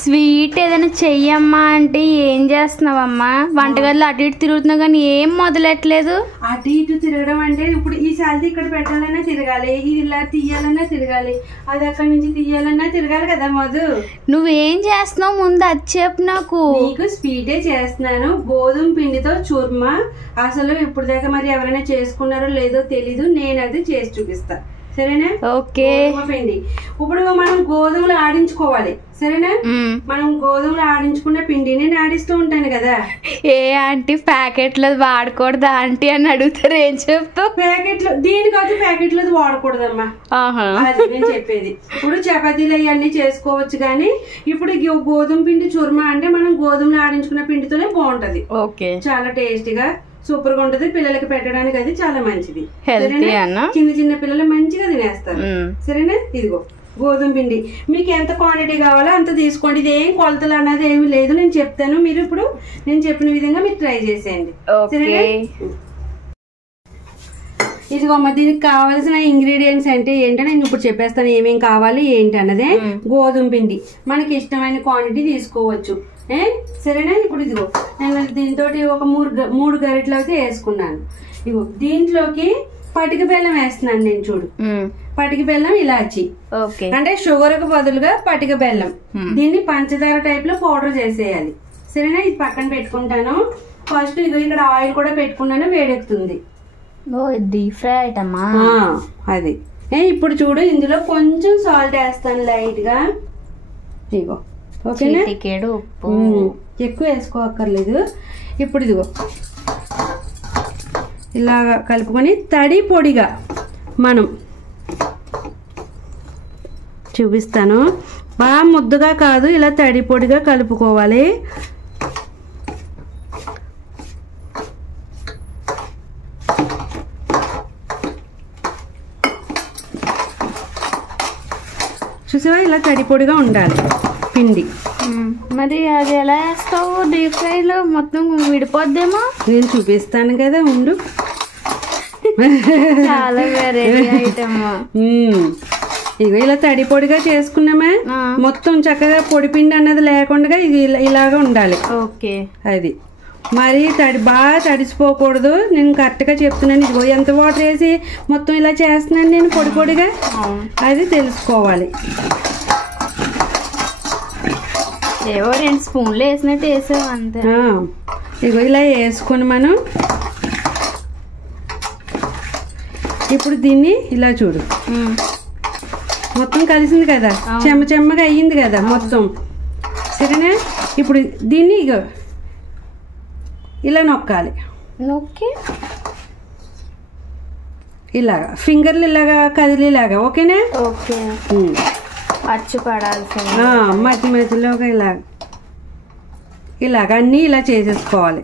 Sweet ఏదైనా చెయ్యమ్మా అంటే ఏం చేస్తున్నావమ్మా? వంటగదిలో అటు ఇటు తిరుగుతున్నావు కానీ ఏం మొదలెట్లేదు. అటు ఇటు తిరగడం అంటే ఇప్పుడు ఈ శాలరీ ఇక్కడ పెట్టాలన్నా తిరగాలి, ఇది ఇలా తీయాలన్నా తిరగాలి, అది అక్కడి నుంచి తీయాలన్నా తిరగాలి కదా. మధు నువ్వేం చేస్తున్నావు ముందు అది చెప్పు నాకు. నీకు స్వీటే చేస్తున్నాను, గోధుమ పిండితో చూర్మా. అసలు ఇప్పుడు దాకా మరి ఎవరైనా చేసుకున్నారో లేదో తెలీదు, నేను అది చేసి చూపిస్తా సరేనా? ఓకే. పిండి ఇప్పుడు మనం గోధుమలు ఆడించుకోవాలి సరేనా? మనం గోధుమలు ఆడించుకున్న పిండి నేను ఆడిస్తూ ఉంటాను కదా. ఏ ఆంటీ ప్యాకెట్లో వాడకూడదు ఆంటీ అని అడుగుతారు, ఏం చెప్తావు? ప్యాకెట్లో దీనికైతే ప్యాకెట్లో వాడకూడదమ్మా, అది నేను చెప్పేది. ఇప్పుడు చపాతీలు అవన్నీ చేసుకోవచ్చు కానీ ఇప్పుడు గోధుమ పిండి చూర్మా అంటే మనం గోధుమలు ఆడించుకున్న పిండితోనే బాగుంటది. ఓకే, చాలా టేస్టీగా సూపర్ గా ఉంటది, పిల్లలకి పెట్టడానికి అది చాలా మంచిది. చిన్న చిన్న పిల్లలు మంచిగా తినేస్తారు సరేనా? ఇదిగో గోధుమ పిండి మీకు ఎంత క్వాంటిటీ కావాలో అంత తీసుకోండి, ఇది ఏం కొలతలు అన్నది ఏమి లేదు, నేను చెప్తాను. మీరు ఇప్పుడు నేను చెప్పిన విధంగా మీరు ట్రై చేసేయండి సరేనా? ఇదిగో అమ్మ, దీనికి కావాల్సిన ఇంగ్రీడియంట్స్ అంటే ఏంటో నేను ఇప్పుడు చెప్పేస్తాను, ఏమేం కావాలి ఏంటి అన్నదే. గోధుమ పిండి మనకి ఇష్టమైన క్వాంటిటీ తీసుకోవచ్చు సరేనా? ఇప్పుడు ఇదిగో నేను దీంతో ఒక మూడు గరిటలు అయితే వేసుకున్నాను. ఇగో దీంట్లోకి పటిక బెల్లం వేస్తున్నాను నేను, చూడు. పటిక బెల్లం ఇలాచి అంటే షుగర్ కు బదులుగా పటిక బెల్లం, దీన్ని పంచదార టైప్ లో పౌడర్ చేసేయాలి సరేనా? ఇది పక్కన పెట్టుకుంటాను. ఫస్ట్ ఇదిగో ఇక్కడ ఆయిల్ కూడా పెట్టుకున్నాను, వేడెక్కుతుంది. డీప్ ఫ్రై ఐటమా అది. ఇప్పుడు చూడు ఇందులో కొంచెం సాల్ట్ వేస్తాను లైట్ గా. ఇగో ఓకేనా? ఎక్కువ వేసుకోక్కర్లేదు. ఇప్పుడు ఇదిగో ఇలాగా కలుపుకొని తడి పొడిగా మనం చూపిస్తాను. బాగా ముద్దగా కాదు, ఇలా తడి పొడిగా కలుపుకోవాలి. చూసావా, ఇలా తడి పొడిగా ఉండాలి పిండి. మరి అది ఎలా వేస్తావు? డీప్ ఫ్రైలో మొత్తం విడిపోద్దేమో. నేను చూపిస్తాను కదా, ఉండు. చాలా వెరైటీ ఐటమ్. ఇగో ఇలా తడి పొడిగా చేసుకున్నామా, మొత్తం చక్కగా పొడి పిండి అన్నది లేకుండా ఇది ఇలాగా ఉండాలి. ఓకే, అది మరి బాగా తడిసిపోకూడదు. నేను కరెక్ట్ గా చెప్తున్నాను. ఇదిగో ఎంత వాటర్ వేసి మొత్తం ఇలా చేస్తున్నాను నేను పొడి పొడిగా, అది తెలుసుకోవాలి. ఏవో 2 స్పూన్లు వేసినట్టు వేసావు అంతే. ఇగో ఇలా వేసుకొని మనం ఇప్పుడు దీన్ని ఇలా చూడు, మొత్తం కలిసింది కదా, చెమ్మగా అయ్యింది కదా మొత్తం సరేనా? ఇప్పుడు దీన్ని ఇగో ఇలా నొక్కాలి. నొక్కి ఇలాగా ఫింగర్లు ఇలాగా కదిలేలాగా. ఓకేనా? ఓకే. అచ్చు పడాల్సింది మధ్య మధ్యలో ఇలాగ అన్ని ఇలా చేసేసుకోవాలి.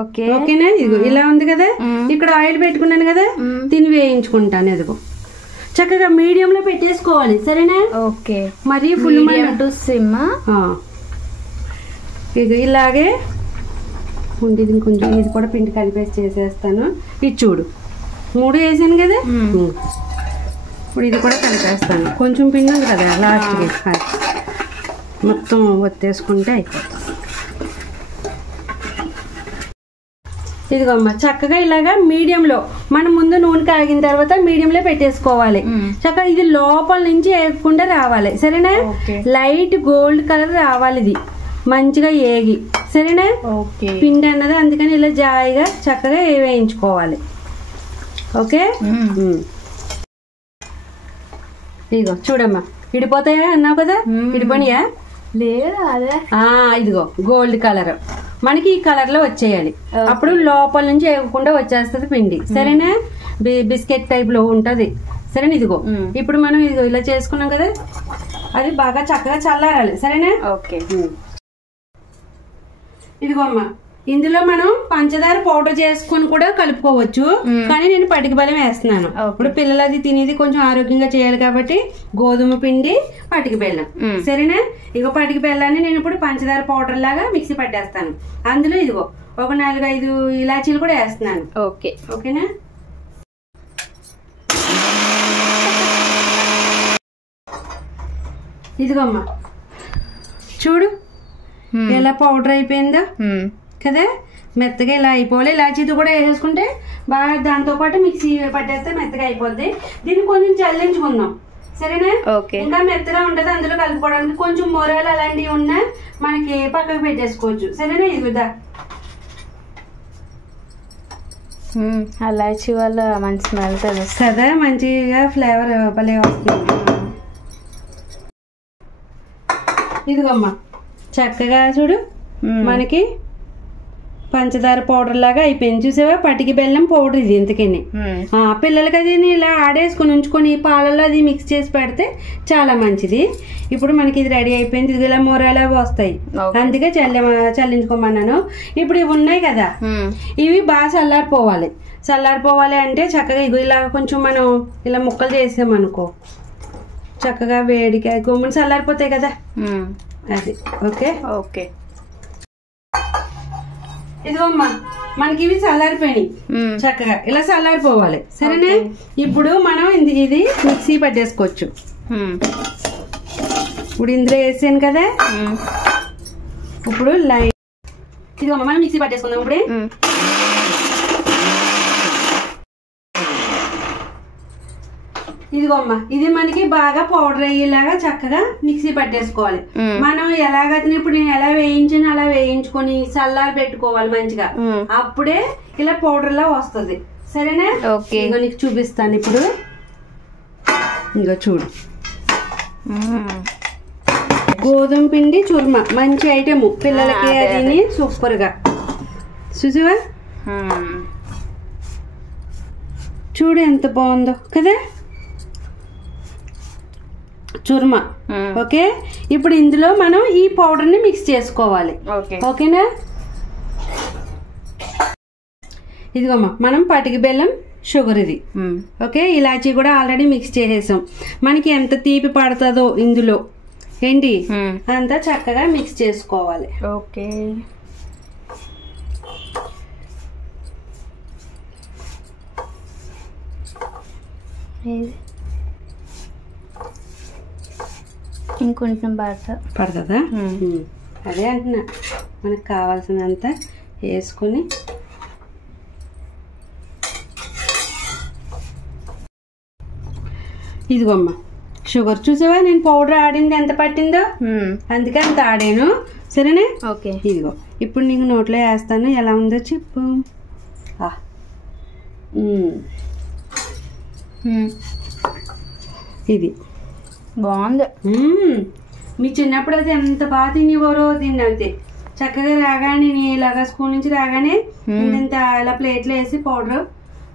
ఓకే ఓకేనా? ఇదిగో ఇలా ఉంది కదా, ఇక్కడ ఆయిల్ పెట్టుకున్నాను కదా, దీన్ని వేయించుకుంటాను. ఎదుగో చక్కగా మీడియంలో పెట్టేసుకోవాలి సరేనా? ఓకే. మరి ఫుల్ టు సిమ్. ఇది ఇలాగే ఉండి కొంచెం ఇది కూడా పిండి కలిపేసి చేసేస్తాను. ఇది చూడు 3 వేసాను కదా, ఇప్పుడు ఇది కూడా కలిపేస్తాను. కొంచెం పిండి ఉంది కదా లాస్ట్కి, మొత్తం ఒత్తేసుకుంటే అయిపోతుంది. ఇదిగోమ్మ చక్కగా ఇలాగా మీడియంలో మనం ముందు నూనె కాగిన తర్వాత మీడియంలో పెట్టేసుకోవాలి. చక్కగా ఇది లోపల నుంచి వేయకుండా రావాలి సరేనా? లైట్ గోల్డ్ కలర్ రావాలి, ఇది మంచిగా ఏగి సరేనా? పిండి అన్నది అందుకని ఇలా జాయిగా చక్కగా వేయించుకోవాలి. ఓకే. ఇదిగో చూడమ్మా, విడిపోతాయా అన్నావు కదా, విడిపోనియా? లేదు అదే. ఇదిగో గోల్డ్ కలర్ మనకి ఈ కలర్ లో వచ్చేయాలి, అప్పుడు లోపల నుంచి వేయకుండా వచ్చేస్తుంది పిండి సరేనా? బిస్కెట్ టైప్ లో ఉంటది సరేనా? ఇదిగో ఇప్పుడు మనం ఇదిగో ఇలా చేసుకున్నాం కదా, అది బాగా చక్కగా చల్లారాలి సరేనా? ఓకే. ఇదిగో అమ్మా, ఇందులో మనం పంచదార పౌడర్ చేసుకుని కూడా కలుపుకోవచ్చు, కానీ నేను పటిక బెల్లం వేస్తున్నాను. ఇప్పుడు పిల్లలు అది తినేది కొంచెం ఆరోగ్యంగా చేయాలి కాబట్టి గోధుమ పిండి పటిక బెల్లం సరేనా? ఇగో పటిక బెల్లాన్ని నేను ఇప్పుడు పంచదార పౌడర్ లాగా మిక్సీ పట్టేస్తాను. అందులో ఇదిగో ఒక 4-5 ఇలాచీలు కూడా వేస్తున్నాను. ఓకే. ఓకేనా? ఇదిగోమ్మా చూడు ఎలా పౌడర్ అయిపోయిందో కదా, మెత్తగా ఇలా అయిపోవాలి. ఇలాచీతో కూడా వేసేసుకుంటే బాగా దాంతోపాటు మిక్సీ పట్టేస్తే మెత్తగా అయిపోద్ది. దీన్ని కొంచెం చల్లించుకుందాం సరేనా. ఇంకా మెత్తగా ఉంటుంది, అందులో కలుపుకోవడానికి కొంచెం మొరాలు అలాంటివి ఉన్నా మనకి పక్కకు పెట్టేసుకోవచ్చు సరేనా. ఇదిదా అలాచి వల్ల మంచి స్మెల్ కదా, మంచిగా ఫ్లేవర్ భలే వస్తుంది. ఇదిగోమ్మా చక్కగా చూడు మనకి పంచదార పౌడర్ లాగా అయిపోయింది చూసావా. పటికి బెల్లం పౌడర్ ఇది ఇంతకని. పిల్లలకి అది ఇలా ఆడేసుకొని ఉంచుకొని పాలలో అది మిక్స్ చేసి పెడితే చాలా మంచిది. ఇప్పుడు మనకి ఇది రెడీ అయిపోయింది. ఇది ఇలా మొరాలు వస్తాయి, అందుకే చల్లించుకోమన్నాను. ఇప్పుడు ఇవి ఉన్నాయి కదా, ఇవి బాగా చల్లారిపోవాలి అంటే చక్కగా ఇగో ఇలా కొంచెం మనం ఇలా ముక్కలు చేసామనుకో చక్కగా వేడిగా గుమ్మని చల్లారిపోతాయి కదా, అది ఓకే. ఓకే ఇదిగోమ్మా మనకి ఇవి చల్లారిపోయినాయి, చక్కగా ఇలా చల్లారిపోవాలి సరేనా. ఇప్పుడు మనం ఇది మిక్సీ పట్టేసుకోవచ్చు. ఇప్పుడు ఇందులో వేసాను కదా, ఇప్పుడు ఇదిగోమ్మా మనం మిక్సీ పట్టేసుకుందాం. ఇప్పుడే ఇదిగోమ్మా ఇది మనకి బాగా పౌడర్ అయ్యేలాగా చక్కగా మిక్సీ పట్టేసుకోవాలి. మనం ఎలాగైతే ఇప్పుడు నేను ఎలా వేయించాను అలా వేయించుకొని చల్లారి పెట్టుకోవాలి మంచిగా, అప్పుడే ఇలా పౌడర్ లా వస్తుంది సరేనా. ఇంకో నీకు చూపిస్తాను ఇప్పుడు. ఇంకో చూడు గోధుమ పిండి చుర్మా మంచి ఐటమ్ పిల్లలకి, అది సూపర్ గా చూసావా. చూడు ఎంత బాగుందో కదా చుర్మా. ఓకే ఇప్పుడు ఇందులో మనం ఈ పౌడర్ ని మిక్స్ చేసుకోవాలి ఓకేనా. ఇదిగోమ్మా మనం పటికి బెల్లం షుగర్ ఇది ఓకే. ఇలాచీ కూడా ఆల్రెడీ మిక్స్ చేసేసాం. మనకి ఎంత తీపి పడుతుందో ఇందులో ఏంటి అంతా చక్కగా మిక్స్ చేసుకోవాలి. ఓకే ఇంకొంచెం పడుతుందా, అదే అంటున్నా. మనకు కావాల్సినంత వేసుకుని ఇదిగోమ్మా షుగర్ చూసావా నేను పౌడర్ ఆడింది ఎంత పట్టిందో, అందుకే అంత ఆడాను సరేనా. ఓకే ఇదిగో ఇప్పుడు నీకు నోట్లో వేస్తాను, ఎలా ఉందో చెప్పు. ఇది బాగుంది. మీ చిన్నప్పుడు అయితే ఎంత బాగా తినేవారో దీన్ని అయితే చక్కగా రాగానే ఇలాగా స్కూల్ నుంచి రాగానే ఇంత ఇలా ప్లేట్లో వేసి పౌడర్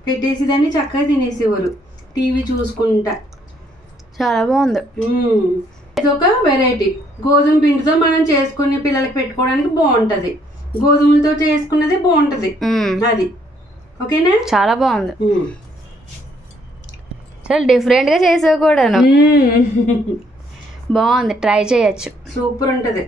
పెట్టేసి దాన్ని చక్కగా తినేసేవారు టీవీ చూసుకుంటా. చాలా బాగుంది. ఇది ఒక వెరైటీ గోధుమ పిండితో మనం చేసుకుని పిల్లలకి పెట్టుకోవడానికి బాగుంటది, గోధుమలతో చేసుకున్నది బాగుంటది అది ఓకేనా. చాలా బాగుంది, చాలా డిఫరెంట్ గా చేసావు కూడాను. బాగుంది, ట్రై చేయొచ్చు, సూపర్ ఉంటది.